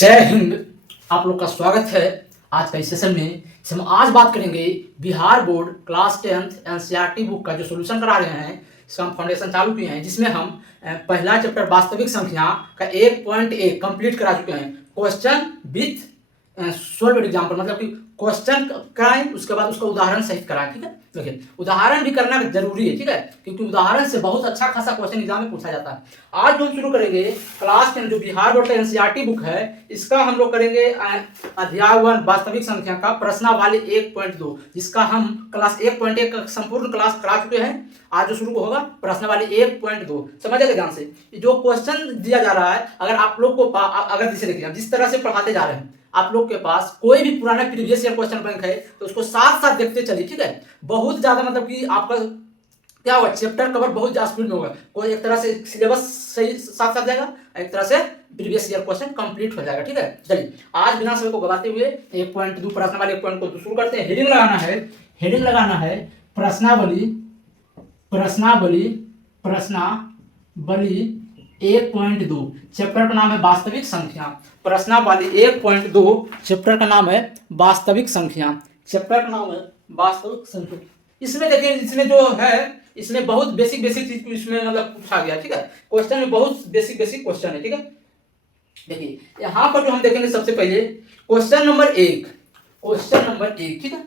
जय हिंद। आप लोग का स्वागत है आज का इस सेशन में। हम आज बात करेंगे Bihar board class 10th NCERT book का जो सोल्यूशन करा रहे हैं, इसका हम फाउंडेशन चालू किए हैं, जिसमें हम पहला चैप्टर वास्तविक संख्या का 1.1 कंप्लीट करा चुके हैं। क्वेश्चन विथ सोल्व एग्जाम्पल, मतलब कि क्वेश्चन कराएं, उसके बाद उसका उदाहरण सहित कराएं। ठीक है, देखिए उदाहरण भी करना जरूरी है, ठीक है, क्योंकि उदाहरण से बहुत अच्छा खासा क्वेश्चन एग्जाम में पूछा जाता है। आज जो हम शुरू करेंगे क्लास 10 जो बिहार बोर्ड का एनसीईआरटी बुक है, इसका हम लोग करेंगे अध्याय 1 वास्तविक संख्या का प्रश्नावली 1.2, जिसका हम क्लास 1.1 का संपूर्ण क्लास करा चुके हैं। आज जो शुरू होगा प्रश्नावली 1.2, समझेगा ध्यान से। जो क्वेश्चन दिया जा रहा है, अगर आप लोग को अगर जिसे देखिए जिस तरह से पढ़ाते जा रहे हैं, आप लोग के पास कोई भी पुराना प्रीवियस ईयर क्वेश्चन बैंक है तो उसको साथ साथ देखते चलिए। ठीक है, बहुत ज्यादा मतलब कि आपका क्या होगा, चैप्टर कवर बहुत ज्यादा स्पीड में होगा। कोई एक तरह से सिलेबस सही साथ साथ जाएगा, एक तरह से प्रीवियस ईयर क्वेश्चन कंप्लीट हो जाएगा। ठीक है, चलिए आज बिना समय को गवाते हुए 1.2 प्रश्नावली 1.2 को शुरू करते हैं। हेडिंग लगाना है प्रश्नावली 1.2। चैप्टर का नाम है वास्तविक संख्या। प्रश्नावली 1.2 चैप्टर का नाम है वास्तविक संख्या। इसमें देखिए, इसमें जो है इसमें बहुत बेसिक चीज इसमें मतलब पूछा गया। ठीक है, क्वेश्चन में बहुत बेसिक क्वेश्चन है। ठीक है, देखिए यहाँ पर जो हम देखेंगे सबसे पहले क्वेश्चन नंबर 1। ठीक है,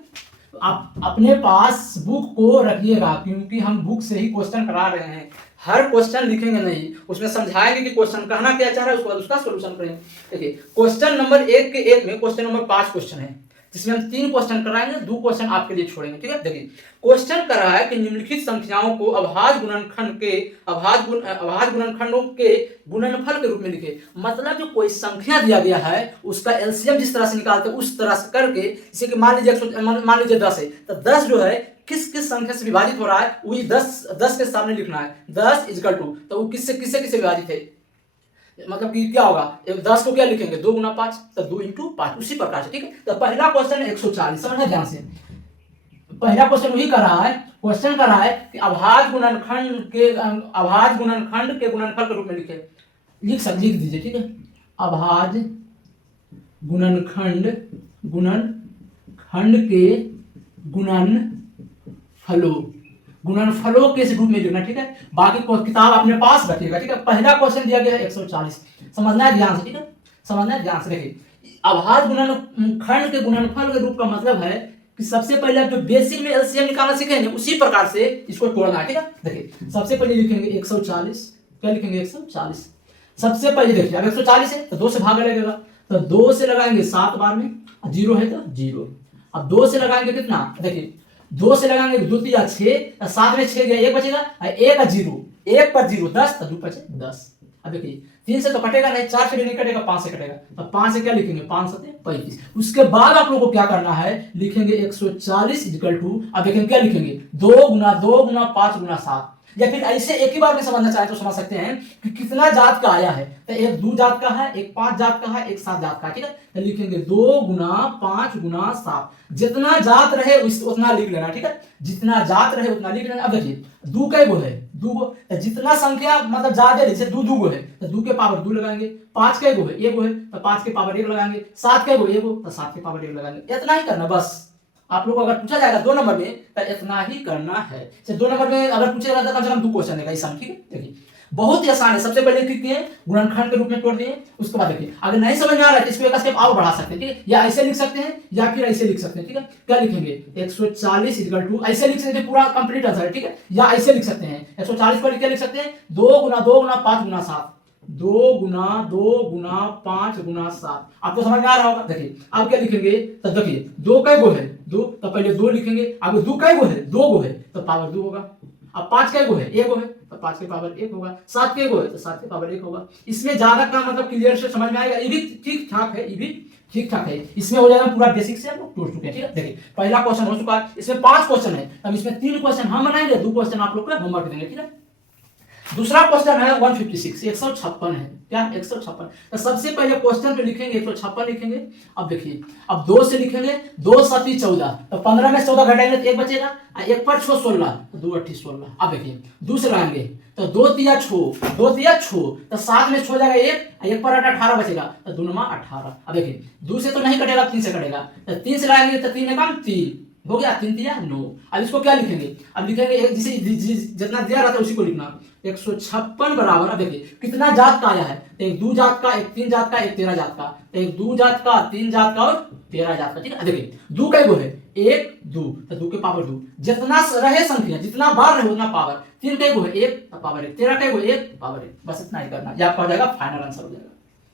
आप अपने पास बुक को रखिएगा, क्योंकि हम बुक से ही क्वेश्चन करा रहे हैं। हर क्वेश्चन लिखेंगे नहीं, उसमें समझाएंगे कि क्वेश्चन कहना क्या चाह रहा है, उसके बाद उसका सॉल्यूशन करेंगे। देखिए क्वेश्चन नंबर 1 के 1 में क्वेश्चन नंबर 5 क्वेश्चन है, जिसमें हम 3 क्वेश्चन कराएंगे, 2 क्वेश्चन आपके लिए छोड़ेंगे। ठीक है, देखिए क्वेश्चन कर रहा है कि निम्नलिखित संख्याओं को अभाज्य गुणनखंडों के गुणनफल के रूप में लिखे। मतलब जो कोई संख्या दिया गया है उसका एलसीएम जिस तरह से निकालते हैं उस तरह से करके, जैसे कि मान लीजिए 10 है, तो 10 जो है किस संख्या से विभाजित हो रहा है, वही 10 के सामने लिखना है। 10 इक्वल टू, तो वो किससे विभाजित है, मतलब कि क्या होगा, 10 को क्या लिखेंगे, 2 गुना 5, तो 2 इंटू 5, उसी प्रकार से। ठीक है, तो पहला क्वेश्चन है 140, समझना ध्यान से। पहला क्वेश्चन वही कर रहा है, क्वेश्चन कर रहा है कि अभाज्य गुणनखंड के गुणनफल के रूप में लिख दीजिए। ठीक है, अभाज्य गुणनखंड के गुणनफलों के रूप में लिखना। ठीक है, बाकी किताब अपने पास रखिएगा। ठीक है, पहला क्वेश्चन दिया गया है 140, समझना है ध्यान से। ठीक है, समझना है ध्यान से। देखिए अभाज्य गुणनखंड के गुणनफल के रूप का मतलब है कि सबसे पहले आप जो बेसिक में एलसीएम निकालना सीखेंगे उसी प्रकार से इसको तोड़ना है। ठीक है, देखिए सबसे पहले लिखेंगे 140, क्या लिखेंगे 140। सबसे पहले देखिए अब 140 है तो 2 से भागा लगेगा, तो 2 से लगाएंगे 7 बार में, 0 है तो 0। अब 2 से लगाएंगे कितना, देखिए 2 से लगाएंगे 2 3 6, 7 में 6 गया, 1 बचेगा, 1 का 0, 1 पर 0 10, तो 2 बचे 10। अब देखिए 3 से तो कटेगा नहीं, 4 से भी नहीं कटेगा, 5 से कटेगा, तो 5 से क्या लिखेंगे, 5 7 35। उसके बाद आप लोगों को क्या करना है, लिखेंगे 140 इक्वल टू, अब देखेंगे क्या लिखेंगे, 2 गुना 5 गुना 7। या फिर ऐसे एक ही बार में समझना चाहे तो समझ सकते हैं कि कितना जात का आया है, तो एक 2 जात का है, एक 5 जात का है, एक 7 जात का। ठीक है, तो लिखेंगे 2 गुना 5 गुना 7, जितना जात रहे उतना लिख लेना। ठीक है, जितना जात रहे उतना लिख लेना। अब देखिए 2 कै गो है, 2 गो, तो जितना संख्या मतलब ज्यादा जैसे 2 गो है तो 2 के पावर 2 लगाएंगे, 5 कै गो है, 1 गो है तो 5 के पावर 1 लगाएंगे, 7 कै गो 1 गो तो 7 के पावर 1 लगाएंगे। इतना ही करना बस। आप लोग को अगर पूछा जाएगा 2 नंबर में तो इतना ही करना है। 2 नंबर में अगर पूछा जाएगा तो कम से कम 2 क्वेश्चन देगा इस। ठीक है, देखिए बहुत ही आसान है। सबसे पहले लिख दिए, गुणनखंड के रूप में तोड़ दिए। उसके बाद देखिए अगर नहीं समझ में आ रहा है तो इसको एक स्टेप और बढ़ा सकते हैं। ठीक है, या ऐसे लिख सकते हैं या फिर ऐसे लिख सकते हैं। ठीक है, क्या लिखेंगे 140 इक्वल टू, ऐसे लिख सकते हैं पूरा कंप्लीट आंसर है। ठीक है, या ऐसे लिख सकते हैं 140 को क्या लिख सकते हैं, 2 गुना 5 गुना 7, 2 गुना 5 गुना 7। आपको समझ में आ रहा होगा। देखिए अब क्या लिखेंगे, तो देखिए 2 कै गो है, 2, तो पहले 2 लिखेंगे। अब 2 कै गो है, 2 गो है तो पावर 2 होगा। अब 5 कै गो है, 1 गो है तो 5 के पावर 1 होगा। 7 के गो है तो 7 के पावर 1 होगा। इसमें ज्यादा का मतलब क्लियर से समझ में आएगा, ये भी ठीक ठाक है, ये भी ठीक ठाक है। इसमें हो जाएगा पूरा बेसिक से हम लोग तोड़ चुके हैं। ठीक है, देखिए पहला क्वेश्चन हो चुका है, इसमें 5 क्वेश्चन है। अब इसमें 3 क्वेश्चन हम बनाएंगे, 2 क्वेश्चन आप लोग को होमवर्क देंगे। ठीक है, दूसरा क्वेश्चन है 156, 156 है क्या, 156। तो सबसे पहले क्वेश्चन पे लिखेंगे 156 लिखेंगे। अब देखिए, अब 2 से लिखेंगे, 2 7 14, तो 15 में 14 घटाएंगे तो 1 बचेगा, 1 पर 6 16, तो 2 8 16। अब देखिए 2 से लगाएंगे तो 2 तिया 6, 2 तिया 6, तो 7 में 6 जाएगा 1, 1 पर 8 18 बचेगा, तो 2 9 18। अब देखिए 2 से तो नहीं कटेगा, 3 से कटेगा, तो 3 से लगाएंगे तो 3 एकम 3 हो गया, 3 तिया 9। अब इसको क्या लिखेंगे, अब लिखेंगे जिसे जितना दिया रहता है उसी को लिखना, 156 बराबर। अब देखिए कितना जात का आया है, तो एक 2 जात का, एक 3 जात का, एक 13 जात का, तो एक 2 जात का, 3 जात का और 13 जात का, ठीक है। देखिए 2 का वो है 1 2, तो 2 के पावर 2, जितना रहे संख्या, जितना बार रहे उतना पावर, 3 का वो है 1 पावर 1, 13 का वो 1 पावर 1, बस इतना ही करना, ये आपका हो जाएगा फाइनल आंसर हो जाएगा।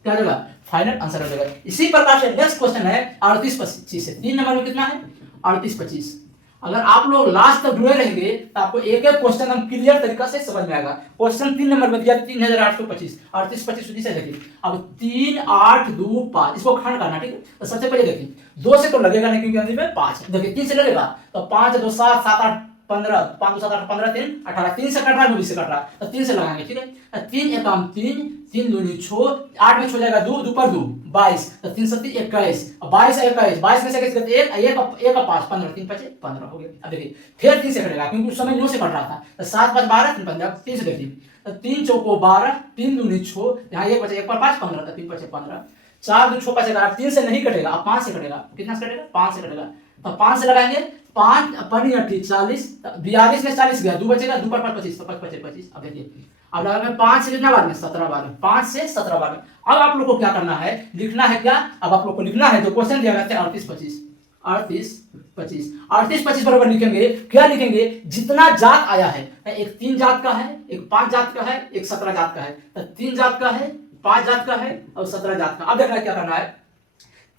क्या हो जाएगा, फाइनल आंसर हो जाएगा। इसी प्रकार से नेक्स्ट क्वेश्चन है 38 25 से, 3 नंबर में कितना है 38 25। अगर आप लोग लास्ट तक जुड़े रहेंगे तो आपको एक एक क्वेश्चन हम क्लियर तरीका से समझ में आएगा। क्वेश्चन 3 नंबर में दिया 3825, 38 25 से देखिए, अब 3 8 2 5 इसको खंड करना, ठीक है। तो सबसे पहले देखिए 2 से तो लगेगा नहीं क्योंकि अंदर में 5 है, देखिए 3 से लगेगा तो 5 2 7 7 8 15, 5 2 7 8 15 3 18, 3 से कट रहा है 2 से कट रहा है, तो 3 से लगाएंगे, ठीक है। 3 एकम 3, 3 दूनी 6, 8 में 6 जाएगा 2, 2 पर 2 22, तो 3 7 21, 22 21, 22 में से कैसे करते 1 1 का 5 15, 3 5 15 हो गया। अब देखिए फिर 3 से कटेगा क्योंकि उस समय 9 से कट रहा था, तो 7 5 12 3 15, 3 से देखिए तो 3 चौको 12, 3 दूनी 6, यहाँ 1 बचे 1 पर 5 15, तो 3 5 15, 4 2 6 5 3 से नहीं कटेगा, अब 5 से कटेगा, कितना से कटेगा 5 से कटेगा, तो 5 से लगाएंगे, 5 अपनी 40, 42 में 40 गया, 2 बचेगा, 2 पर 25, तो 5 5 25। अब देखिए अब लगाएंगे 5 से कितना बार में 17 बार में, 5 से 17 बार में। अब आप लोग को क्या करना है, लिखना है क्या, अब आप लोग को लिखना है जो क्वेश्चन दिया गया था 38 25, 38 25, 38 25 बराबर लिखेंगे, क्या लिखेंगे, जितना जात आया है, एक 3 जात का है, एक 5 जात का है, एक 17 जात का है, तो 3 जात का है, 5 जात का है और 17 जात का। अब देखना है क्या करना है,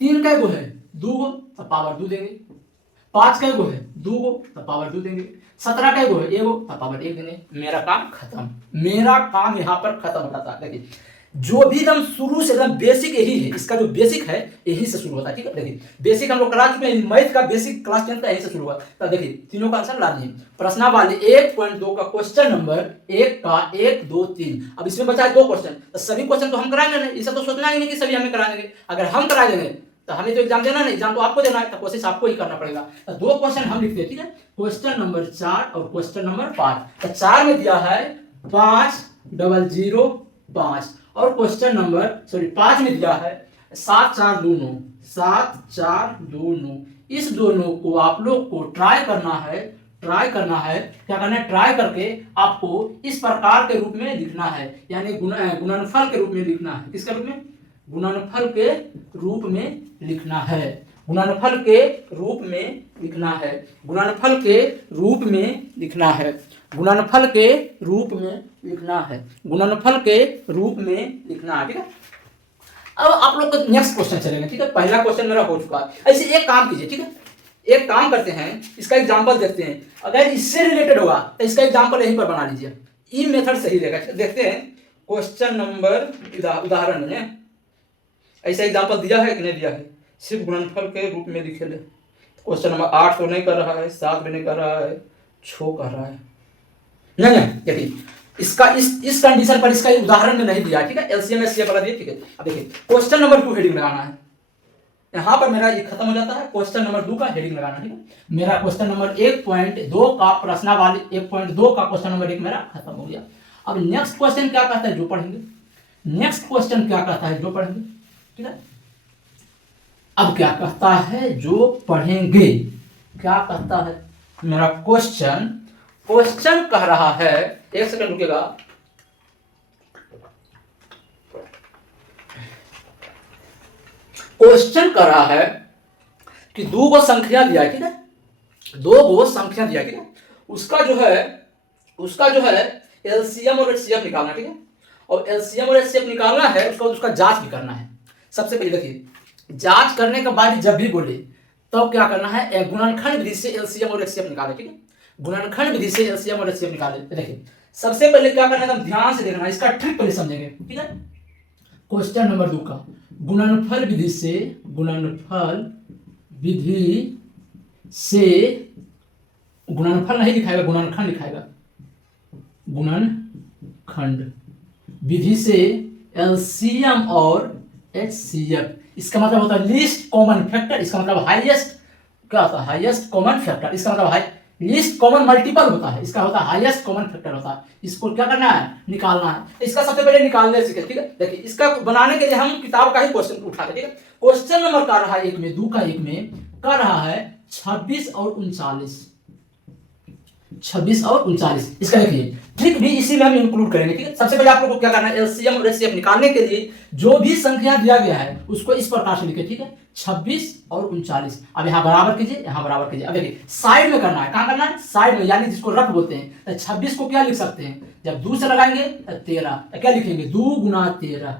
3 का वो है 2 गो, तो पावर 2 देंगे, 5 का वो है 2 गो, तो पावर 2 देंगे, 17 का वो है 1 गो, तो पावर 1 देंगे, मेरा काम खत्म, मेरा काम यहाँ पर खत्म हो जाता है। देखिए जो भी एकदम शुरू से एकदम बेसिक यही है, इसका जो बेसिक है यही से शुरू होता है, ठीक है। देखिए बेसिक हम लोग क्लास में मैथ का बेसिक क्लास 10 का यही से शुरू हुआ, तो देखिए तीनों का आंसर लाजिए। प्रश्नावली 1.2 का क्वेश्चन नंबर 1 का 1 2 3। अब इसमें बचा है 2 क्वेश्चन, तो सभी क्वेश्चन तो हम कराएंगे नहीं, इसे तो सोचना ही नहीं कि सभी हमें कराएंगे, अगर हम करा देंगे तो हमें तो एग्जाम देना नहीं, एग्जाम तो आपको देना है, तो कोशिश आपको ही करना पड़ेगा। तो 2 क्वेश्चन हम लिखते हैं, ठीक है, क्वेश्चन नंबर 4 और क्वेश्चन नंबर 5। तो 4 में दिया है 5 और क्वेश्चन नंबर 5 में दिया है 7 4 2 9, 7 4 2 9। इस दोनों को आप लोग को ट्राई करना है, क्या करना है, ट्राई करके आपको इस प्रकार के रूप में लिखना है, यानी गुणनफल के रूप में लिखना है। किसके रूप में, गुणनफल के रूप में लिखना है, गुणनफल के रूप में लिखना है, गुणनफल के रूप में लिखना है, गुणनफल के रूप में लिखना है, गुणनफल के रूप में लिखना है, ठीक है। अब आप लोग का नेक्स्ट क्वेश्चन चलेंगे, ठीक है। पहला क्वेश्चन मेरा हो चुका है। ऐसे एक काम कीजिए, ठीक है, एक काम करते हैं, इसका एग्जांपल देखते हैं, अगर इससे रिलेटेड होगा तो इसका एग्जांपल यहीं पर बना लीजिए, ई मेथड सही रहेगा। देखते हैं क्वेश्चन नंबर उदाहरण में ऐसा एग्जांपल दिया है कि नहीं दिया है, सिर्फ गुणनफल के रूप में लिखे ले। क्वेश्चन नंबर 8 तो नहीं कर रहा है, 7 भी नहीं कर रहा है, 6 कर रहा है, नहीं देखिए इसका इस कंडीशन पर इसका उदाहरण में नहीं दिया, ठीक है, एलसीएम एससीएफ वाला दिया, ठीक है। अब देखिए क्वेश्चन नंबर 2 हेडिंग लगाना है, यहां पर मेरा ये खत्म हो जाता है, क्वेश्चन नंबर 2 का हेडिंग लगाना, ठीक है। मेरा क्वेश्चन नंबर 1.2 का प्रश्नावली 1.2 का क्वेश्चन नंबर 1 मेरा खत्म हो गया। अब नेक्स्ट क्वेश्चन क्या कहता है जो पढ़ेंगे, नेक्स्ट क्वेश्चन क्या कहता है जो पढ़ेंगे, ठीक है। अब क्या कहता है जो पढ़ेंगे, क्या कहता है मेरा क्वेश्चन कह रहा है, एक सेकंड रुकेगा, क्वेश्चन कर रहा है कि 2 गो संख्या दिया है, ठीक है, 2 गो संख्या दिया, ठीक है, उसका जो है एलसीएम और एचसीएफ निकालना, ठीक है, और एलसीएम और एचसीएफ निकालना है, उसका जांच भी करना है। सबसे पहले देखिए जांच करने के बाद जब भी बोले तो क्या करना है, गुणनखंड विधि से एलसीएम और एचसीएफ निकाले, ठीक है, गुणनखंड विधि से एलसीएम और एचसीएफ निकाले। देखिए सबसे पहले क्या करना है, एकदम ध्यान से देखना, इसका ट्रिक पहले समझेंगे, ठीक है। क्वेश्चन नंबर 2 का गुणनफल विधि से, गुणनफल नहीं लिखाएगा, गुणनखंड लिखाएगा, गुणनखंड खंड विधि से एलसीएम और एचसीएफ, इसका मतलब होता है लीस्ट कॉमन फैक्टर, इसका मतलब हाईएस्ट क्या होता है, हाईएस्ट कॉमन फैक्टर, इसका मतलब हाई लीस्ट कॉमन मल्टीपल होता है, इसका होता है हाईएस्ट कॉमन फैक्टर होता है। इसको क्या करना है, निकालना है। इसका सबसे पहले निकालने सीखे, ठीक है। देखिए इसका बनाने के लिए हम किताब का ही क्वेश्चन उठाते, ठीक है। क्वेश्चन नंबर कर रहा है 1 में 2 का 1 में कर रहा है 26 और 39, 26 और 39। इसका देखिए ट्रिक भी इसी में हम इंक्लूड करेंगे, ठीक है। सबसे पहले आप लोगों को क्या करना है, एलसीएम और एचसीएफ निकालने के लिए जो भी संख्या दिया गया है उसको इस प्रकार से लिखे, ठीक है। 26 और 39। अब यहाँ बराबर कीजिए, यहाँ बराबर कीजिए। अब देखिए साइड में करना है, कहाँ करना है, साइड में, यानी जिसको रफ बोलते हैं। तो 26 को क्या लिख सकते हैं, जब 2 से लगाएंगे तो 13, तो क्या लिखेंगे 2 गुना 13।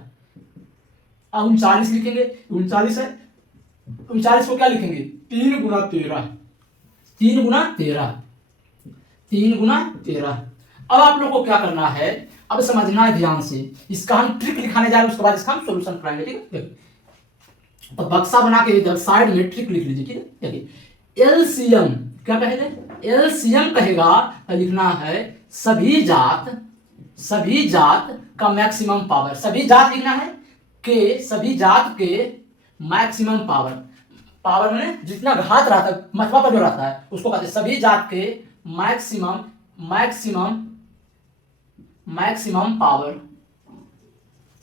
अब 39 लिखेंगे, 39 है, 39 को क्या लिखेंगे 3 गुना 13, 3 गुना 13, 3 गुना 13। अब आप लोगों को क्या करना है, अब समझना है ध्यान से। इसका हम ट्रिक लिखाने जा रहे हैं, उसके बाद इसका हम सॉल्यूशन कराएंगे, ठीक है। तो बक्सा बना के इधर साइड में ट्रिक लिख लीजिए, ठीक है। देखिए एलसीएम क्या कहेगा, एलसीएम कहेगा तो लिखना है सभी जात का मैक्सिमम पावर, सभी जात लिखना है के सभी जात के मैक्सिमम पावर, पावर में जितना घात रहता है, मतवा पर जो रहता है उसको कहते हैं सभी जात के मैक्सिमम पावर,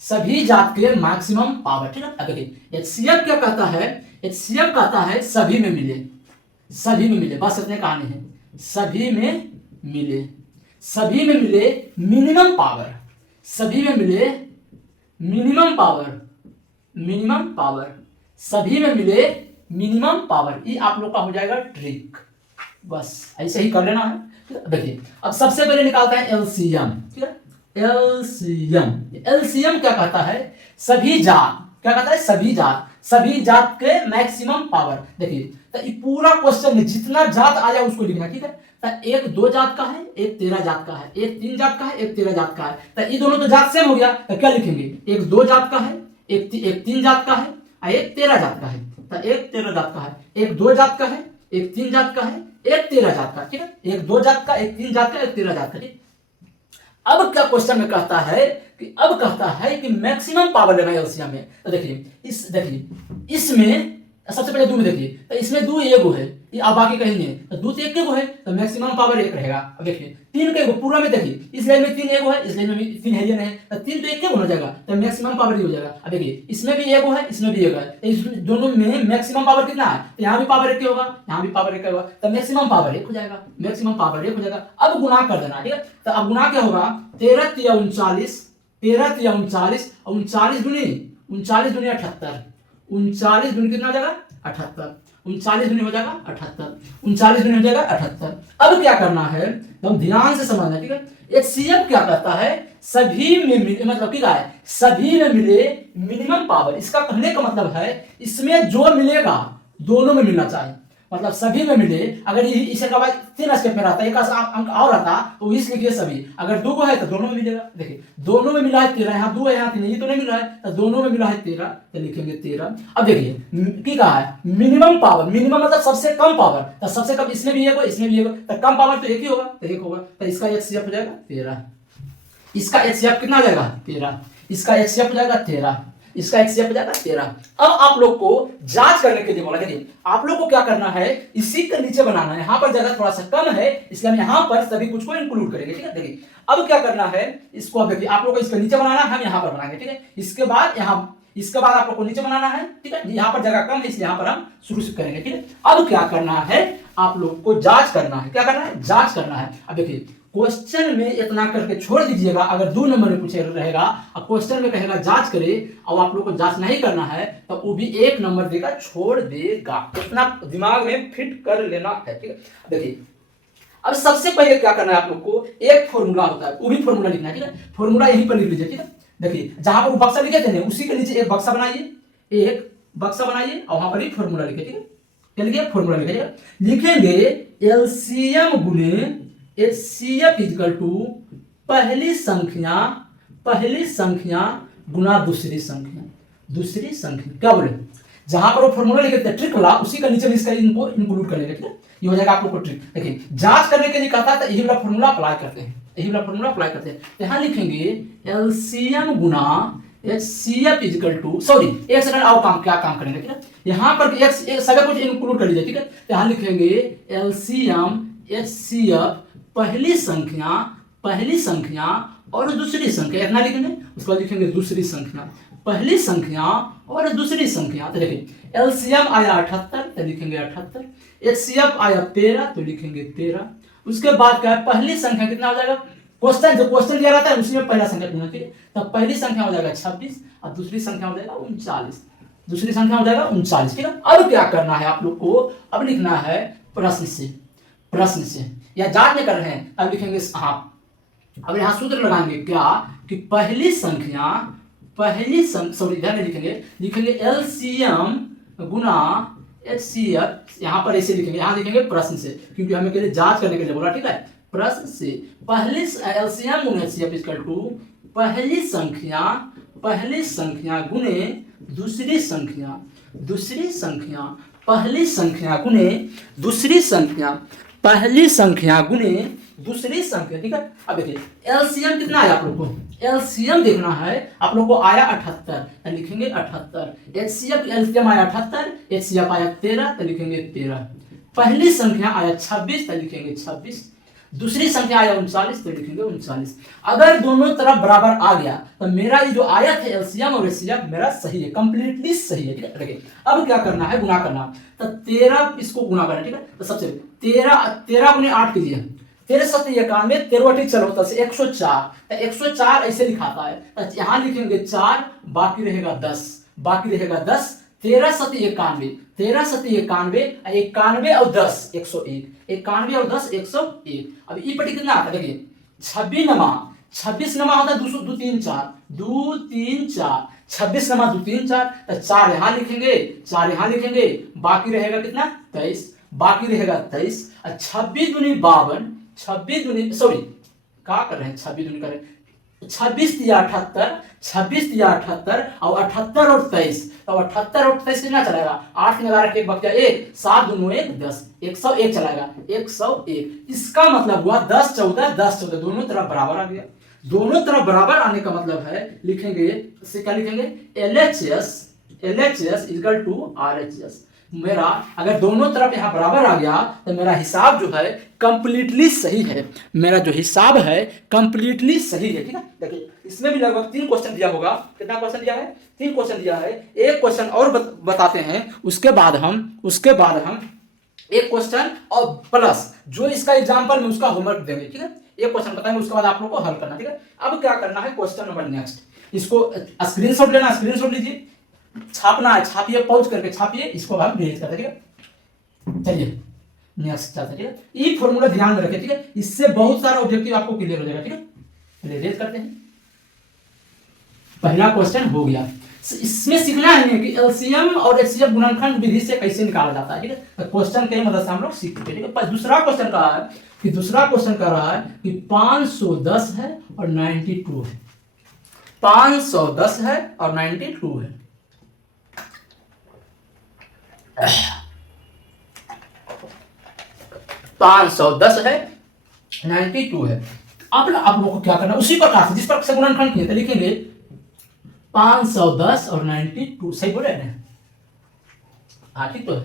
सभी जात के मैक्सिमम पावर, ठीक है। अब देखिए एचसीएफ क्या कहता है, एचसीएफ कहता है सभी में मिले, सभी में मिले, बस इतने कहानी है, सभी में मिले, सभी में मिले मिनिमम पावर, सभी में मिले मिनिमम पावर, मिनिमम पावर, सभी में मिले मिनिमम पावर। ये आप लोग का हो जाएगा ट्रिक, बस ऐसे ही कर लेना है। देखिए अब सबसे पहले निकालता है एलसीएम, ठीक है। एलसीएम, एलसीएम क्या कहता है, सभी जात, क्या कहता है सभी जात के मैक्सिमम पावर। देखिए तो ये पूरा क्वेश्चन में जितना जात आया उसको लिखना, ठीक है। तो एक 2 जात का है, एक 13 जात का है, एक 3 जात का है, एक 13 जात का है। तो ये दोनों तो जात सेम हो गया, तो क्या लिखेंगे, एक 2 जात का है, एक 3 जात का है, एक 13 जात का है। तो एक 13 जात का है, एक 2 जात का है, एक 3 जात का है, एक 13 जात का, ठीक है। एक 2 जात का, एक 3 जात का, एक 13 जात का, ठीक। अब क्या क्वेश्चन में कहता है कि अब कहता है कि मैक्सिमम पावर लेना है एलसीएम में। तो देखिए इसमें सबसे पहले 2 में देखिए, तो इसमें 2 एगो है, ये आप बाकी कहेंगे तो 2 तो एक एगो है, तो मैक्सिमम पावर 1 रहेगा। अब देखिए 3 का एगो पूरा में देखिए, इस लाइन में 3 एगो है, इस लाइन में भी 3 है, ये नहीं तो 3 तो एक एगो हो जाएगा, तो मैक्सिमम पावर ये हो जाएगा। अब देखिए इसमें भी एगो है, इसमें भी एगो है, तो इस दोनों में मैक्सिमम पावर कितना है, तो यहाँ भी पावर 1 होगा, यहाँ भी पावर 1 होगा, तो मैक्सिमम पावर 1 हो जाएगा, मैक्सिमम पावर 1 हो जाएगा। अब गुना कर देना, ठीक है। तो अब गुना क्या होगा, 13 तिया 39, 13 तिया 39, और 39 दूनी 39 दूनी 78, 39 दूनी कितना हो जाएगा 78, 39 दूनी हो जाएगा 78, 39 दूनी हो जाएगा 78। अब क्या करना है, हम ध्यान से समझना, ठीक है। एचसीएफ क्या कहता है, सभी में मिले, मतलब क्या है, सभी में मिले मिनिमम पावर। इसका कहने का मतलब है इसमें जो मिलेगा दोनों में मिलना चाहिए, मतलब सभी में मिले। अगर इसे का 3 स्टेप में रहता है, एक अंक और रहता तो इस लिखिए सभी, अगर 2 को है तो दोनों में मिलेगा। देखिए दोनों में मिला है 13, यहाँ 2 है, यहाँ 3 है, ये तो नहीं मिला है, तो दोनों में मिला है 13, तो लिखेंगे 13। अब देखिए की कहा है मिनिमम पावर, मिनिमम मतलब सबसे कम पावर, तो सबसे कम इसमें भी 1 इसमें भी 1, तो कम पावर तो 1 ही होगा, तो 1 होगा, तो इसका एचसीएफ हो जाएगा 13। इसका एचसीएफ कितना हो जाएगा 13, इसका एचसीएफ हो जाएगा 13, इसका एचसीएफ हो जाएगा 13। अब आप लोग को जांच करने के लिए बोला, देखिए आप लोग को क्या करना है, इसी के नीचे बनाना है, यहाँ पर जगह थोड़ा सा कम है इसलिए हम यहाँ पर सभी कुछ को इंक्लूड करेंगे, ठीक है। देखिए अब क्या करना है, इसको अब देखिए आप लोग को इसके नीचे बनाना है, हम यहाँ पर बनाएंगे, ठीक है। इसके बाद आप लोग को नीचे बनाना है, ठीक है। यहाँ पर जगह कम है इसलिए यहाँ पर हम शुरू से करेंगे, ठीक है। अब क्या करना है, आप लोग को जांच करना है, क्या करना है, जांच करना है। अब देखिए क्वेश्चन में इतना करके छोड़ दीजिएगा, अगर 2 नंबर में पूछे रहेगा और क्वेश्चन में कहेगा जांच करे और आप लोग को जांच नहीं करना है तो वो भी 1 नंबर देगा, छोड़ देगा। इतना दिमाग में फिट कर लेना है, ठीक है। देखिए अब सबसे पहले क्या करना है, आप लोग को एक फॉर्मूला होता है, वो भी फॉर्मूला लिखना है, ठीक है। फॉर्मूला यहीं पर लिख लीजिए, ठीक है। देखिए जहां पर बक्सा लिखे थे उसी के नीचे एक बक्सा बनाइए, एक बक्सा बनाइए और वहां पर ही फॉर्मूला लिखिए, ठीक है। क्या लिखिए, फॉर्मूला लिखिए, लिखेंगे एलसीएम गुने एचसीएफ इक्वल टू पहली संख्या गुना दूसरी संख्या। क्या बोले, जहां पर वो फॉर्मूला लिखे थे ट्रिक वाला, उसी का नीचे इसका इनको इंक्लूड कर लेंगे, ठीक है। ये हो जाएगा आप लोग को ट्रिक। देखिए जांच करने के लिए कहता है तो यही वाला फॉर्मूला अप्लाई करते हैं, यही वाला फॉर्मूला अप्लाई करते हैं। तो यहाँ लिखेंगे एलसीएम गुना HCF इजिकल टू, सॉरी एक सेकंड आओ, काम क्या काम करेंगे, ठीक है। यहाँ पर एक सभी कुछ इंक्लूड कर लीजिए, ठीक है। तो यहाँ लिखेंगे एलसीएम HCF पहली संख्या और दूसरी संख्या, इतना लिखेंगे। उसके बाद लिखेंगे दूसरी संख्या, पहली संख्या और दूसरी संख्या। तो देखिए एलसीएम आया 78, तो लिखेंगे 78। HCF आया 13, तो लिखेंगे 13। उसके बाद क्या है, पहली संख्या कितना हो जाएगा, क्वेश्चन जो क्वेश्चन दिया रहता है उसी में पहला संख्या ढूंढना, ठीक है। तो पहली संख्या हो जाएगा 26 और दूसरी संख्या हो जाएगा 39, दूसरी संख्या हो जाएगा 39, ठीक है। अब क्या करना है आप लोग को, अब लिखना है प्रश्न से या जांच में कर रहे हैं, अब लिखेंगे हाँ। अब यहाँ सूत्र लगाएंगे क्या कि पहली संख्या सॉरी ध्यान लिखेंगे एलसीएम गुना HCF, यहाँ पर ऐसे लिखेंगे, यहाँ लिखेंगे प्रश्न से, क्योंकि हमें के लिए जांच करने के लिए बोला, ठीक है। प्रश्न से पहली एलसीएम गुना HCF इक्वल टू पहली संख्या गुने दूसरी संख्या, पहली संख्या गुने दूसरी संख्या, पहली संख्या गुने दूसरी संख्या, ठीक है। अब देखिए एलसीएम कितना आया आप लोग को, एलसीएम देखना है आप लोग को, आया 78, तो लिखेंगे 78। HCF एलसीएम आया 78, HCF आया 13, तो लिखेंगे 13। पहली संख्या आया 26, तो लिखेंगे 26। दूसरी संख्या आया 39, तो लिखेंगे 39। अगर दोनों तरफ बराबर आ गया तो मेरा ये जो आया था एलसीएम और HCF मेरा सही है, कंप्लीटली सही है, ठीक है। देखिए अब क्या करना है, गुना करना, तो 13 इसको गुना करना, ठीक है। तो सबसे 13 गुने 8 कीजिए, 13 7 91, 13 चलो तो 104, तो 104 ऐसे लिखाता है। तो यहाँ लिखेंगे 4, बाकी रहेगा 10, 13 7 91, 13 7 91, 91 और 10 101, 91 और 10 101। अब ई पटी कितना आता है, देखिए 26 नमा होता है 2 3 4, 2 3 4, 26 नमा 2 3 4, तो 4 यहाँ लिखेंगे, बाकी रहेगा कितना 23, बाकी रहेगा 23। 26 दूनी 52, 26 दूनी सॉरी क्या कर रहे हैं, 26 दूनी कर रहे हैं, 26 दिया 78, 26 दिया 78 और 78 और 23, तो 78 और 23 कितना चलेगा, 8 में 11 के एक बचा 1, 7 दूनो 1 10, 101 चलेगा, 101। इसका मतलब हुआ 10 14 10 14 दोनों तरफ बराबर आ गया। दोनों तरफ बराबर आने का मतलब है लिखेंगे, इससे क्या लिखेंगे, LHS इक्वल टू RHS। मेरा अगर दोनों तरफ यहाँ बराबर आ गया तो मेरा हिसाब जो है कंप्लीटली सही है, मेरा जो हिसाब है कंप्लीटली सही है, ठीक है। देखिए इसमें भी लगभग 3 क्वेश्चन दिया होगा, कितना क्वेश्चन दिया है, 3 क्वेश्चन दिया है। एक क्वेश्चन और बताते हैं, उसके बाद हम एक क्वेश्चन और प्लस जो इसका एग्जाम्पल में उसका होमवर्क देंगे, ठीक है। एक क्वेश्चन बताएंगे, उसके बाद आप लोगों को हल करना, ठीक है। अब क्या करना है, क्वेश्चन नंबर नेक्स्ट, इसको स्क्रीनशॉट लेना, स्क्रीनशॉट लीजिए, छापना है, छापिए, पॉज करके छापिए, इसको हम भेज करते, ठीक है। चलिए नेक्स्ट चलते, ठीक है। ये फॉर्मूला ध्यान में रखें, ठीक है, इससे बहुत सारा ऑब्जेक्टिव आपको क्लियर हो जाएगा, ठीक है। चलिए रेज करते हैं, पहला क्वेश्चन हो गया। इसमें सीखना है कि एलसीएम और HCF गुणनखंड विधि से कैसे निकाला जाता है, ठीक है। तो क्वेश्चन के मदद से हम लोग सीखते हैं, ठीक है। दूसरा क्वेश्चन कह रहा है कि 510 है और 92 है, 510 है और 92 है। 510 है 92 है। अब आप लोगों को क्या करना, उसी प्रकार से जिस प्रकार से गुणनखंड किए, तो लिखेंगे 510 और 92, सही बोले ना, हाँ ठीक तो है,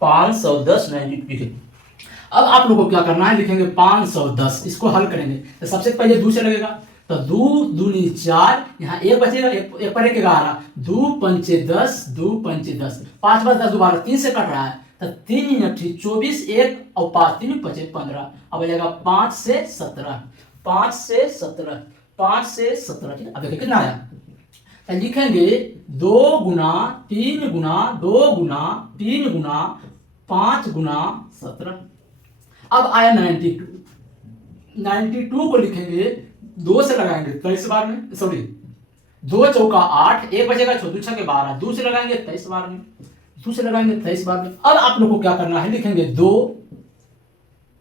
510 92। अब आप लोगों को क्या करना है, लिखेंगे 510, इसको हल करेंगे तो सबसे पहले 2 से लगेगा, तो 2 दूनी 4, यहाँ 1 बचेगा, एक पर 1 11, 2 पंचे 10, 2 पंचे 10, 5 बच 10 दोबारा 3 से कट रहा है, तो 3 × 24, 1 और 5 3 5 15, अब बचेगा 5 से 17, 5 से 17, 5 से 17, ठीक है। अब देखिए कितना आया, तो लिखेंगे 2 गुना 3 गुना 2 गुना 3 गुना 5 गुना 17। अब आया 92 को लिखेंगे 2 से लगाएंगे 23 बार में, सॉरी 2 चौका 8, 1 बचेगा 2 छके 12, 2 से लगाएंगे 23 बार में, 2 से लगाएंगे 23 बार में। अब आप लोग को क्या करना है, लिखेंगे 2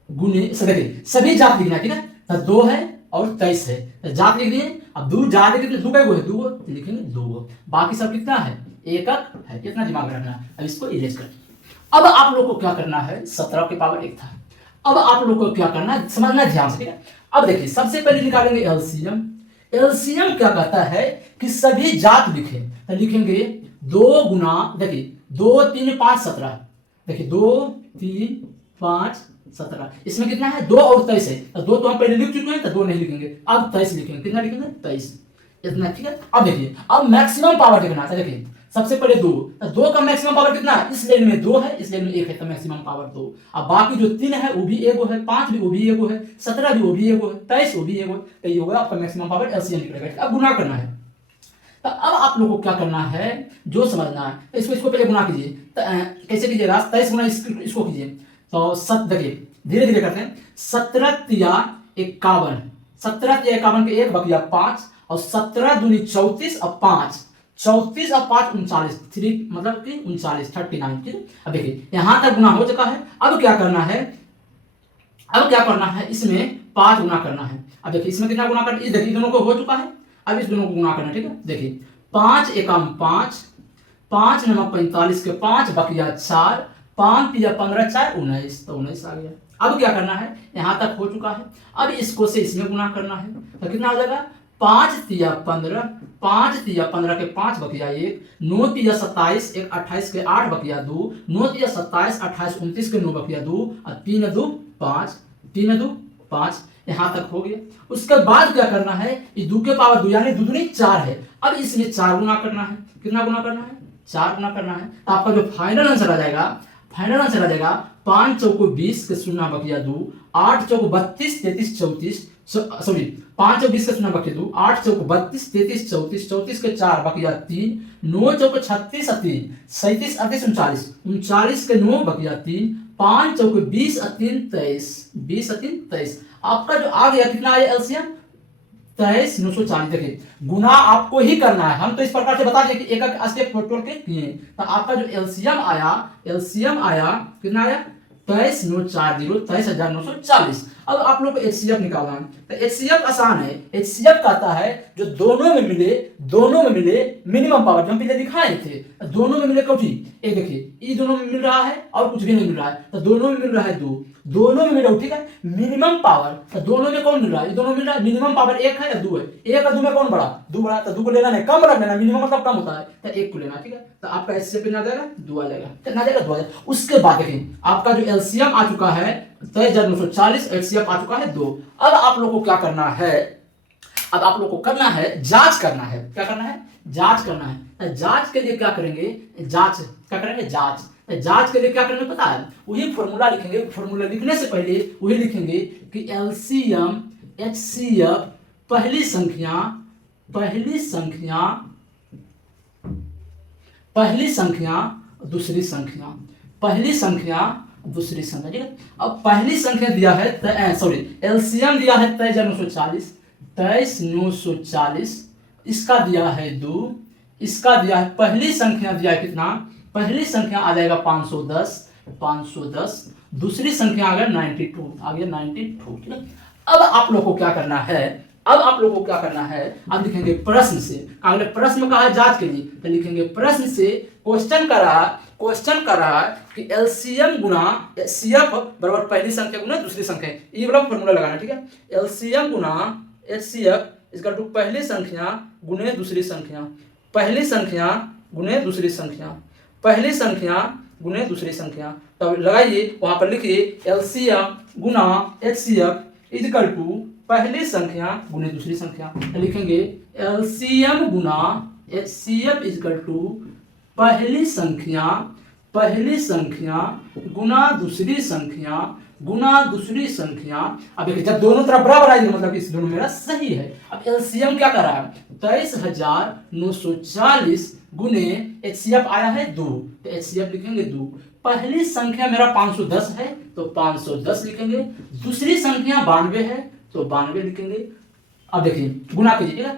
गुने, देखिए सभी जात लिखना, ठीक है। तो 2 है और 23 है, तो जात लिख दिए। अब 2 जात लिखेंगे, 2 है 2, लिखेंगे 2, बाकी सब कितना है, एकक है, कितना दिमाग रखना है। अब इसको इरेज कर, अब आप लोग को क्या करना है, 17 के पावर 1 था। अब आप लोग को क्या करना है, समझना ध्यान से, ठीक है। अब देखिए सबसे पहले निकालेंगे एलसीएम। एलसीएम क्या कहता है कि सभी जात लिखें, तो लिखेंगे 2 गुना, देखिए 2 3 5 17, देखिए 2 3 5 17, इसमें कितना है 2 और 23 है, तो 2 तो हम पहले लिख चुके हैं, तो 2 नहीं लिखेंगे, अब 23 लिखेंगे। कितना लिखेंगे 23, इतना, ठीक है। अब देखिए अब मैक्सिमम पावर देखना है, देखिए सबसे पहले 2, तो 2 का मैक्सिमम पावर कितना है, इस लाइन में 2 है, इस लाइन में 1 है, तो मैक्सिमम पावर 2। अब बाकी जो 3 है वो भी एगो है, 5 भी वो भी एगो है, 17 भी वो भी एगो है, 23 वो भी एगो है, तो ये होगा आपका मैक्सिमम पावर एलसीएम निकलेगा। अब गुना करना है, तो अब आप लोगों को क्या करना है जो समझना है, तो इसको पहले गुना कीजिए। तो कैसे कीजिएगा, 23 गुना इसको कीजिए, तो देखिए धीरे धीरे करते हैं। 17 तिया 51, 17 तिया 51 के 1 बकिया 5, और 17 दूनी 34 और 5, 34 और 5 39, 3 मतलब कि 39 39, ठीक है। अब देखिए यहां तक गुना हो चुका है। अब क्या करना है, अब क्या करना है, इसमें 5 गुना करना है। अब देखिए इसमें कितना गुना करना है, देखिए दोनों को हो चुका है, अब इस दोनों को गुना करना है, ठीक है। देखिए 5 एकम 5, 5 नमक 45 के 5 बकिया 4, 5 तिया 15 4 19, तो 19 आ गया। अब क्या करना है, यहां तक हो चुका है, अब इसको से इसमें गुना करना है, तो कितना हो जाएगा 5 तिया 15, 5 तिया 15 के 5 बकिया 1, 9 तिया 27, 1 28 के 8 बकिया 2, 9 तिया 27 28 29 के 9 बकिया 2, और 3 2 5, 3 2 5, यहां तक हो गया। उसके बाद क्या करना है, ये 2 के पावर 2 यानी 2 दूनी 4 है, अब इसमें 4 गुना करना है। कितना गुना करना है, 4 गुना करना है। तो आपका जो फाइनल आंसर आ जाएगा, फाइनल आंसर आ जाएगा 5 चौको 20 के 0 बकिया 2, 8 चौको 32 33 34, सॉरी 5 चौको 20 के 0 बकिया 2, 8 चौको 32 33 34, 34 के 4 बकिया 3, 9 चौको 36 और 3 37 38 39, 39 के 9 बकिया 3, 5 चौको 20 और 3 23, 20 और 3 23। आपका जो आ गया कितना आया एलसीएम 23 940। देखिए गुना आपको ही करना है, हम तो इस प्रकार से बता दें कि एक एक स्टेप टोटल के किए, तो आपका जो एलसीएम आया, एलसीएम आया कितना आया 23 940, 23,940। अब आप लोग को एचसीएफ निकालना है, तो एचसीएफ आसान है। एचसीएफ कहता है जो दोनों में मिले, दोनों में मिले मिनिमम पावर, जो हम पहले दिखाए थे, दोनों में मिले कौटी, एक देखिए ये दोनों में मिल रहा है और कुछ भी नहीं मिल रहा है, तो दोनों में मिल रहा है 2, दोनों में मिला, ठीक है। मिनिमम पावर, तो दोनों में कौन मिल रहा है, ये दोनों मिल रहा है, मिनिमम पावर 1 है या 2 है, 1 और 2 में कौन बड़ा, 2 बड़ा, तो 2 को लेना नहीं, कम रख लेना, मिनिमम मतलब कम होता है, तो 1 को लेना, ठीक है। तो आपका एचसीएफ कितना आ जाएगा 2 आ जाएगा, कितना आ जाएगा 2 आ जाएगा। उसके बाद देखिए आपका जो एलसीएम आ चुका है 23,940, एचसीएफ आ चुका है 2। अब आप लोग को क्या करना है, अब आप लोग को करना है जांच करना है, क्या करना है, जांच करना है। जांच के लिए क्या करेंगे, जांच क्या करेंगे, जांच, जांच के लिए क्या करेंगे पता है, वही फॉर्मूला लिखेंगे। फॉर्मूला लिखने से पहले वही लिखेंगे कि एलसीएम एचसीएफ पहली संख्या, पहली संख्या, पहली संख्या दूसरी संख्या, पहली संख्या दूसरी संख्या, ठीक है। अब पहली संख्या दिया है, सॉरी एलसीएम दिया है 23,940, 23,940, इसका दिया है 2, इसका दिया है, पहली संख्या दिया है कितना, पहली संख्या आ जाएगा 510, 510, दूसरी संख्या आ गया 92, आ गया 92, ठीक है। अब आप लोग को क्या करना है, अब आप लोग को क्या करना है, अब लिखेंगे प्रश्न से, अगले प्रश्न में कहा है जांच के लिए, तो लिखेंगे प्रश्न से क्वेश्चन कर रहा है कि एलसीएम गुना एचसीएफ बराबर पहली संख्या गुना दूसरी संख्या, ये वाला फॉर्मूला लगाना, ठीक है। एलसीएम गुना एचसीएफ इसका टू पहली संख्या गुने दूसरी संख्या, पहली संख्या गुने दूसरी संख्या, पहली संख्या गुने दूसरी संख्या, तो लगाइए वहां पर लिखिए एलसीएम गुना एचसीएफ इक्वल टू पहली संख्या गुने दूसरी संख्या, तो लिखेंगे एलसीएम गुना एचसीएफ इक्वल टू पहली संख्या, पहली संख्या गुना दूसरी संख्या, गुना दूसरी संख्या। अब देखिए जब दोनों तरफ बराबर आएंगे मतलब इस दोनों मेरा सही है। अब एलसीएम क्या कर रहा है 23,940 गुने एचसीएफ आया है 2, तो एचसीएफ लिखेंगे 2। पहली संख्या मेरा 510 है तो 510 लिखेंगे, दूसरी संख्या 92 है तो 92 लिखेंगे। अब देखिए गुना कीजिए, ठीक है,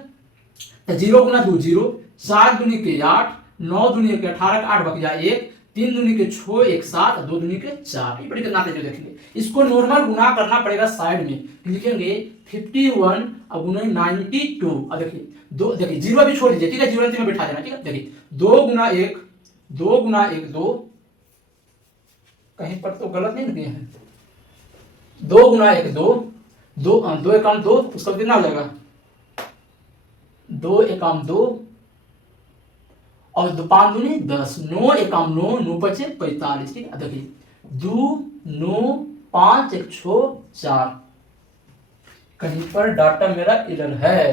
तो 0 गुना 2 0, 4 दूनी के 8, 9 दूनी के 18, 8 बकिया 1, 3 दूनी के 6 1 7, 2 दूनी के 4, ये बड़ी करना जो देखेंगे। इसको नॉर्मल गुना करना पड़ेगा साइड में, लिखेंगे 51 अब गुना 92। अब देखिए दो, देखिए 0 भी छोड़ दीजिए, ठीक है, 0 अंतिम में बैठा देना, ठीक है। देखिए 2 गुना 1 2 गुना 1 2, कहीं पर तो गलत नहीं लिखे हैं, 2 गुना 1 2, दो एकाम दो, उसका कितना हो जाएगा, 2 एकाम 2 और 2 5 दूनी 10, 9 एकाम 9, 9 बचे 45। ठीक है, देखिए 2 9 5 1 6 4, कहीं पर डाटा मेरा इधर है।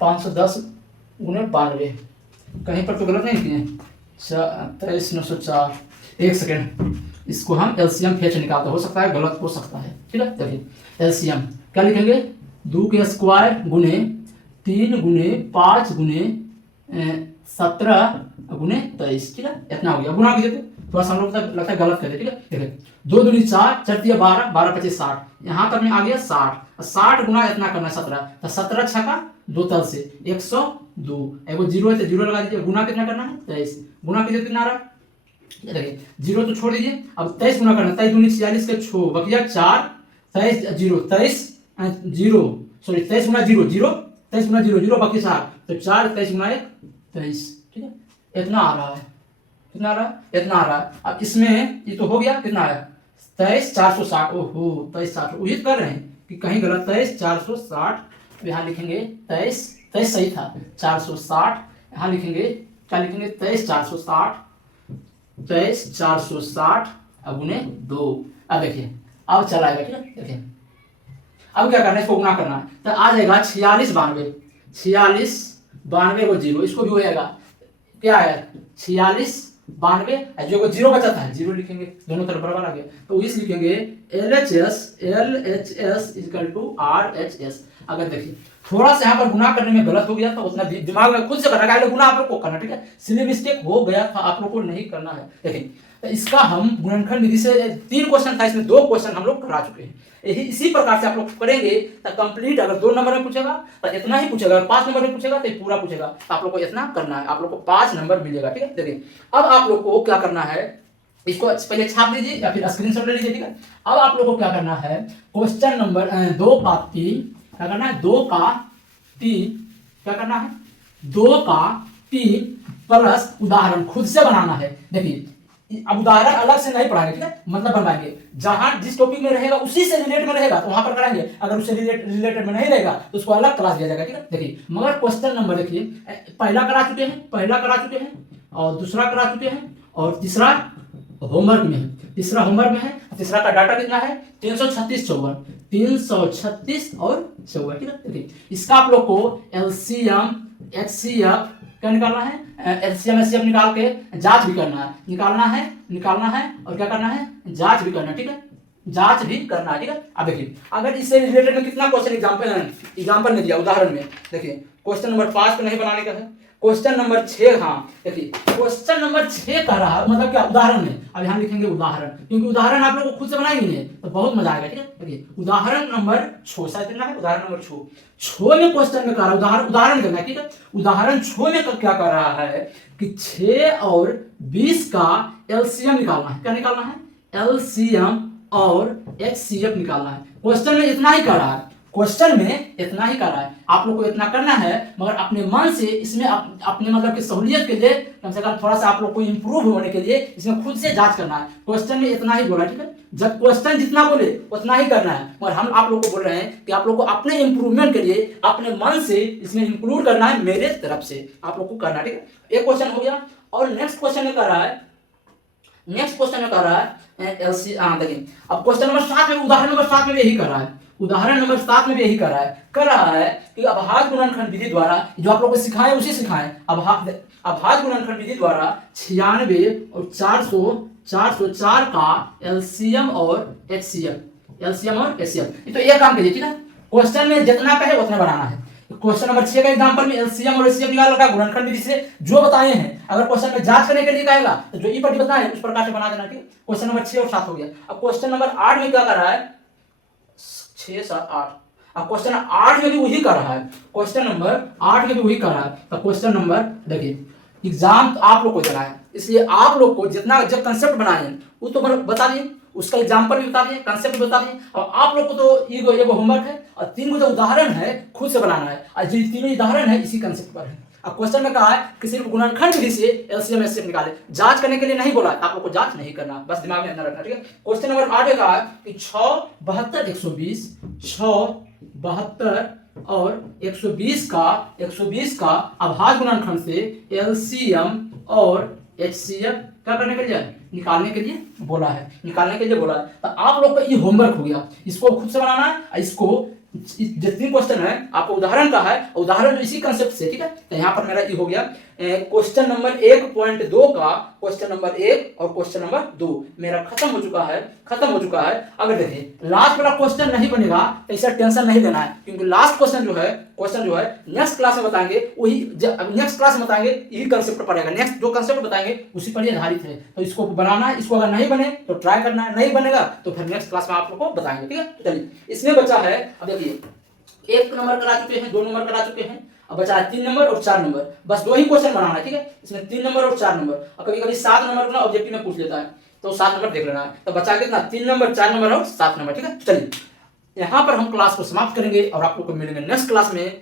510 गुने 92, कहीं पर तो गलत नहीं किए, 23,904। एक सेकेंड, इसको हम एलसीएम फेच निकालते, हो सकता है गलत हो सकता है। ठीक है, देखिए एलसीएम क्या लिखेंगे, 2 के स्क्वायर गुने 3 गुने 5 गुने 17 गुने 23। ठीक है, इतना हो गया, गुना कीजिए तो थोड़ा सा हम लोग लगता है गलत करे। ठीक है, देखिए 2 दूनी 4, 4 तिया 12, 12 25 60, यहाँ तक में आ गया 60, 60 गुना इतना करना 17, तो 17 छका 2 तल से 102, एगो जीरो है तो जीरो लगा दीजिए, गुना कितना करना है 23, गुना कीजिए कितना आ रहा है, देखिए जीरो तो छोड़ दीजिए, अब 23 गुना करना, 23 दूनी 46 के 6 बकिया 4, 23 जीरो 23 जीरो सॉरी 23 गुना जीरो जीरो, 23 गुना जीरो जीरो बाकी 4, तो 4 23 गुना 1 23। ठीक है, इतना आ रहा है, कितना आ रहा है, इतना आ रहा है। अब इसमें ये तो हो गया, कितना है 23 460, ओहो 23 400, वही कर रहे हैं कि कहीं गलत, 23 460, यहाँ लिखेंगे 23 23 सही था 460, यहाँ लिखेंगे क्या लिखेंगे 23 460, 23 460 अब गुने 2। अब देखिए अब चला आएगा। ठीक है, देखिए अब क्या करना है, इसको गुना करना है, तो आ जाएगा 46 92, 46 92 को जीरो, इसको भी हो जाएगा, क्या है 46 92, जो जीरो बचा था जीरो लिखेंगे, दोनों तरफ बराबर आ गया, तो इस लिखेंगे LHS इक्वल टू RHS। अगर देखिए थोड़ा सा यहाँ पर गुना करने में गलत हो गया तो उतना दिमाग में खुद से करना है, गुना आप लोग को करना। ठीक है, सिली मिस्टेक हो गया था, आप लोग को नहीं करना है। देखिए तो इसका हम गुणनखंड विधि से 3 क्वेश्चन था, इसमें 2 क्वेश्चन हम लोग करा चुके हैं। यही इसी प्रकार से आप लोग करेंगे तो कंप्लीट, अगर 2 नंबर में पूछेगा तो इतना ही पूछेगा, अगर 5 नंबर में पूछेगा तो पूरा पूछेगा, तो आप लोग को इतना करना है, आप लोग को 5 नंबर मिलेगा। ठीक है, देखिए अब आप लोग को क्या करना है, इसको पहले छाप लीजिए या फिर स्क्रीनशॉट ले लीजिए। ठीक है, अब आप लोग को क्या करना है, क्वेश्चन नंबर 2 का 3 क्या करना है, 2 का 3 क्या करना है, 2 का 3 प्लस उदाहरण खुद से बनाना है। देखिए अब उदाहरण अलग से नहीं पढ़ाएंगे, ठीक है, मतलब बनाएंगे, जहां जिस टॉपिक में रहेगा उसी से रिलेट में रहेगा तो वहां पर कराएंगे, अगर उससे रिलेटेड में नहीं रहेगा तो उसको अलग क्लास दिया जाएगा। ठीक है, देखिए मगर क्वेश्चन नंबर देखिए, पहला करा चुके हैं और दूसरा करा चुके हैं और तीसरा होमवर्क में है, तीसरा होमवर्क में है, तीसरा का डाटा कितना है 336 54, 336 और 54। ठीक है, देखिए इसका आप लोग को एलसीएम एचसीएफ क्या निकालना है, एलसीएम एचसीएफ निकाल के जांच भी करना है, निकालना है और क्या करना है, जांच भी करना है। ठीक है, जांच भी करना है। ठीक है, अब देखिए अगर इससे रिलेटेड में कितना क्वेश्चन एग्जांपल ने दिया उदाहरण में, देखिए क्वेश्चन नंबर 5 को नहीं बनाने का है, क्वेश्चन नंबर 6, हाँ देखिए क्वेश्चन नंबर 6 का रहा, मतलब क्या उदाहरण में, अब यहाँ लिखेंगे उदाहरण, क्योंकि उदाहरण आप लोग को खुद से बनाएंगे नहीं तो बहुत मजा आएगा। ठीक है, देखिए उदाहरण नंबर 6 शायद इतना है, उदाहरण नंबर 6 में क्वेश्चन में कर रहा है, उदाहरण करना है। ठीक है, उदाहरण 6 में क्या कर रहा है कि 6 और 20 का एलसीएम निकालना है, क्या निकालना है, एलसीएम और एचसीएफ निकालना है। क्वेश्चन में इतना ही कर रहा है, क्वेश्चन में इतना ही कर रहा है, आप लोग को इतना करना है, मगर अपने मन से इसमें अपने मतलब की सहूलियत के लिए कम से कम थोड़ा सा आप लोग को इंप्रूव होने के लिए इसमें खुद से जांच करना है। क्वेश्चन में इतना ही बोला, ठीक है, जब क्वेश्चन जितना बोले उतना ही करना है, मगर हम आप लोग को बोल रहे हैं कि आप लोग को अपने इंप्रूवमेंट के लिए अपने मन से इसमें इंक्लूड करना है, मेरे तरफ से आप लोग को करना है। ठीक है, एक क्वेश्चन हो गया और नेक्स्ट क्वेश्चन में कर रहा है, देखिए अब क्वेश्चन नंबर 7 में, उदाहरण नंबर 7 में भी यही कर रहा है, उदाहरण नंबर 7 में भी यही कर रहा है कि अभाज्य गुणनखंड विधि द्वारा, जो आप लोग को सिखाए उसी सिखाएं, अभाज्य गुणनखंड विधि द्वारा 96 और 404 का एलसीएम और एचसीएफ, ये तो एक काम कीजिए। ठीक है, क्वेश्चन में जितना कहे उतना बनाना है। क्वेश्चन नंबर 6 का एग्जांपल में एलसीएम और एचसीएफ निकाल रखा गुणनखंड विधि से जो बताए हैं, अगर क्वेश्चन में जांच करने के लिए कहेगा तो जो ई पर बताए उस प्रकार से बना देना। ठीक है, क्वेश्चन नंबर 6 और 7 हो गया। अब क्वेश्चन नंबर 8 में क्या कर रहा है, 6 7 8, अब क्वेश्चन 8 में भी वही कर रहा है, क्वेश्चन नंबर 8 में भी वही कर रहा है। तो क्वेश्चन नंबर देखिए, एग्जाम आप लोग को देना है, इसलिए आप लोग को जितना जब कंसेप्ट बनाए हैं वो तो बता दिए, उसका एग्जाम्पल भी बता दिए, कंसेप्ट भी बता दिए, और आप लोग को तो एगो होमवर्क है और 3 गो जो उदाहरण है खुद से बनाना है, और जो 3 उदाहरण है इसी कंसेप्ट पर है। अब क्वेश्चन में कहा है कि सिर्फ गुणनखंड विधि से एलसीएम एचसीएफ निकाले, जांच करने के लिए नहीं बोला है, आप लोग को जांच नहीं करना, बस दिमाग में अंदर रखना, ठीक है। क्वेश्चन नंबर 8 में कहा है कि 6 72 120, 6 72 और 120 का अभाज्य गुणनखंड से एलसीएम और एचसीएफ क्या करने के लिए, निकालने के लिए बोला है, निकालने के लिए बोला है। तो आप लोग का ये होमवर्क हो गया, इसको खुद से बनाना है। इसको जितनी क्वेश्चन है आपको उदाहरण का है, उदाहरण जो इसी कंसेप्ट से, ठीक है। तो यहाँ पर मेरा ये हो गया क्वेश्चन नंबर 1.2 का क्वेश्चन नंबर 1 और क्वेश्चन नंबर 2 मेरा खत्म हो चुका है, खत्म हो चुका है। अगर देखिए लास्ट वाला क्वेश्चन नहीं बनेगा तो इसका टेंशन नहीं लेना है, क्योंकि लास्ट क्वेश्चन जो है नेक्स्ट क्लास में बताएंगे, वही नेक्स्ट क्लास में बताएंगे, यही कंसेप्ट पड़ेगा, नेक्स्ट जो कंसेप्ट बताएंगे उसी पर ही आधारित है। तो इसको बनाना है, इसको अगर नहीं बने तो ट्राई करना है, नहीं बनेगा तो फिर नेक्स्ट क्लास में आप लोग को बताएंगे, ठीक है। तो चलिए इसमें बचा है, अब देखिए 1 नंबर करा चुके हैं, 2 नंबर करा चुके हैं, अब बचा है 3 नंबर और 4 नंबर, बस 2 ही क्वेश्चन बनाना है, ठीक है। इसमें 3 नंबर और 4 नंबर, और कभी कभी 7 नंबर ना ऑब्जेक्टिव में पूछ लेता है, तो 7 नंबर देख लेना है। तो बचा कितना, 3 नंबर, 4 नंबर और 7 नंबर, ठीक है। चलिए यहाँ पर हम क्लास को समाप्त करेंगे और आप लोग को मिलेंगे नेक्स्ट क्लास में।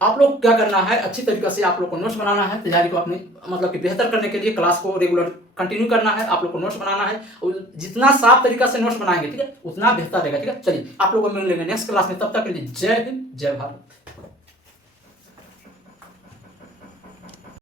आप लोग क्या करना है, अच्छी तरीके से आप लोग को नोट्स बनाना है, तैयारी को अपने मतलब कि बेहतर करने के लिए क्लास को रेगुलर कंटिन्यू करना है, आप लोग को नोट्स बनाना है, और जितना साफ तरीका से नोट्स बनाएंगे, ठीक है, उतना बेहतर रहेगा, ठीक है। चलिए आप लोग को मिलेंगे नेक्स्ट क्लास में, तब तक के लिए जय हिंद, जय भारत।